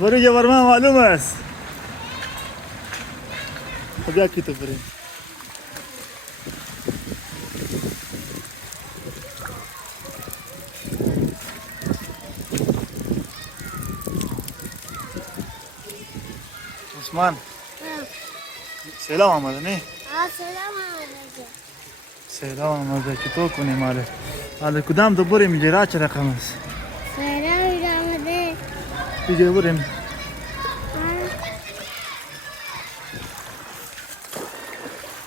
برو یه بار من معلوم است. خب یکی تو بریم. عثمان سلام آمده نه؟ سلام آمده. سلام آمده که تو کنی ماله. حالا کدام تو بریم اینجا را چه رقم است؟ سلام آمده. اینجا بریم.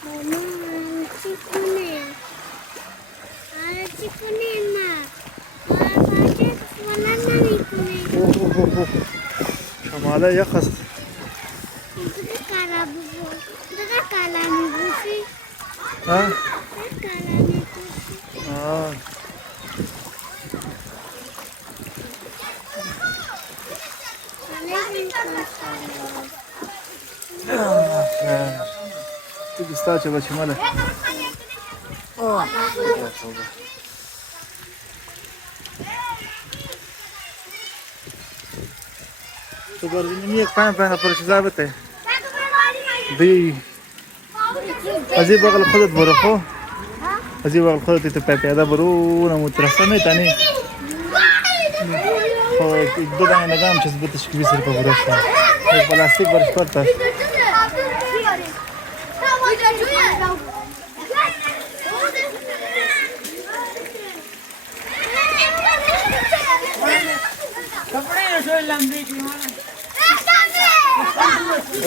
ماما چی کنه؟ چی کنه ما؟ باید ولن نمیکنه. شماله یک است. دیگه کارا بگو. دیگه کالا میگوشی. ها؟ دیگه کالا میگوشی. آه. تو بیستا چه بچه ماله. تو بردیم یک پنج پرش زابطه. دی. ازی بغل خودت برو خو. ازی بغل خودت تو پیاده برو نمود رسته میتونی. خب دو دانه نگام چیز بتش کی بیسر کو برش. یک پلاستیک برش پرتا.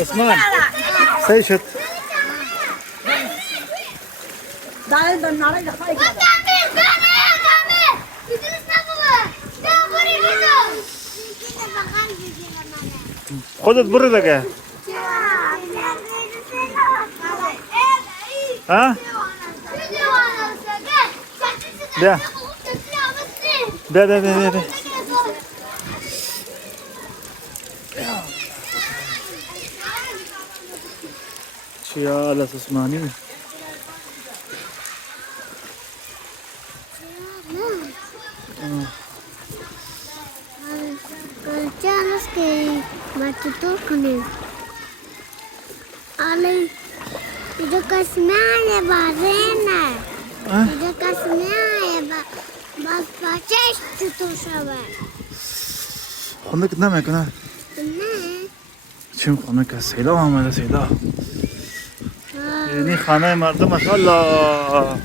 عثمان صحیح شد. خودت برو دیگه. ها؟ بیا. بیا. چیا علت عثمانی؟ Jangan sekali mati tu kena. Ale itu kasihnya barena. Itu kasihnya bak pakai itu sahaja. خونه کدام میکنه؟ نه. چیم خونه که سیلاب آمده سیلاب. یعنی خانه مردم است. الله.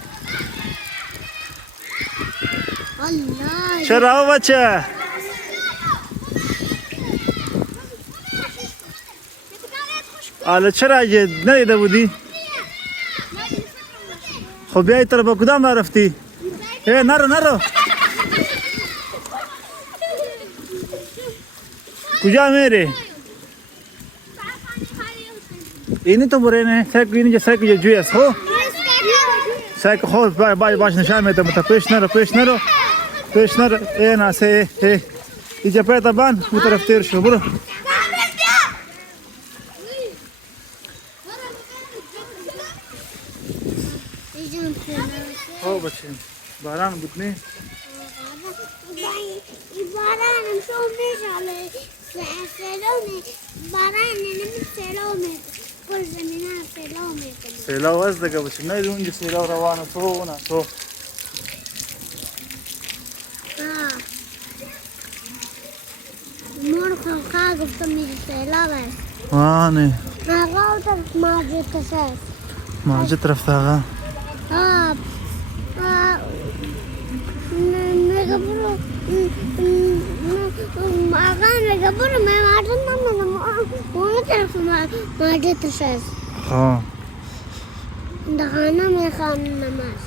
الله. چرا بچه؟ حالا چرا یه ندیده بودی؟ خب بیایی طرف با کدام را رفتی؟ نرو کجا میری؟ اینی تو بره نه سایک اینی جا سایک جوی است خو؟ سایک خو باش نشان میده متا پیش نرو این آسه اینجا پیتا بان اون طرف تیر شو برو. او بچه باران بود نه؟ باران شو میشاله سلامه باران نمی سلامه پر زمینه سلامه سیلاب است دیگه بچه نه اونجا سیلاب روانه تو نه تو مور خلقا گفتم میگه سیلاب است نه آقا طرف ماجد کسه است ماجد رفت آقا نگه برو آقا نگه برو من ماجد نمونم اون طرف ماجد کسه است دخانه میخوام نماز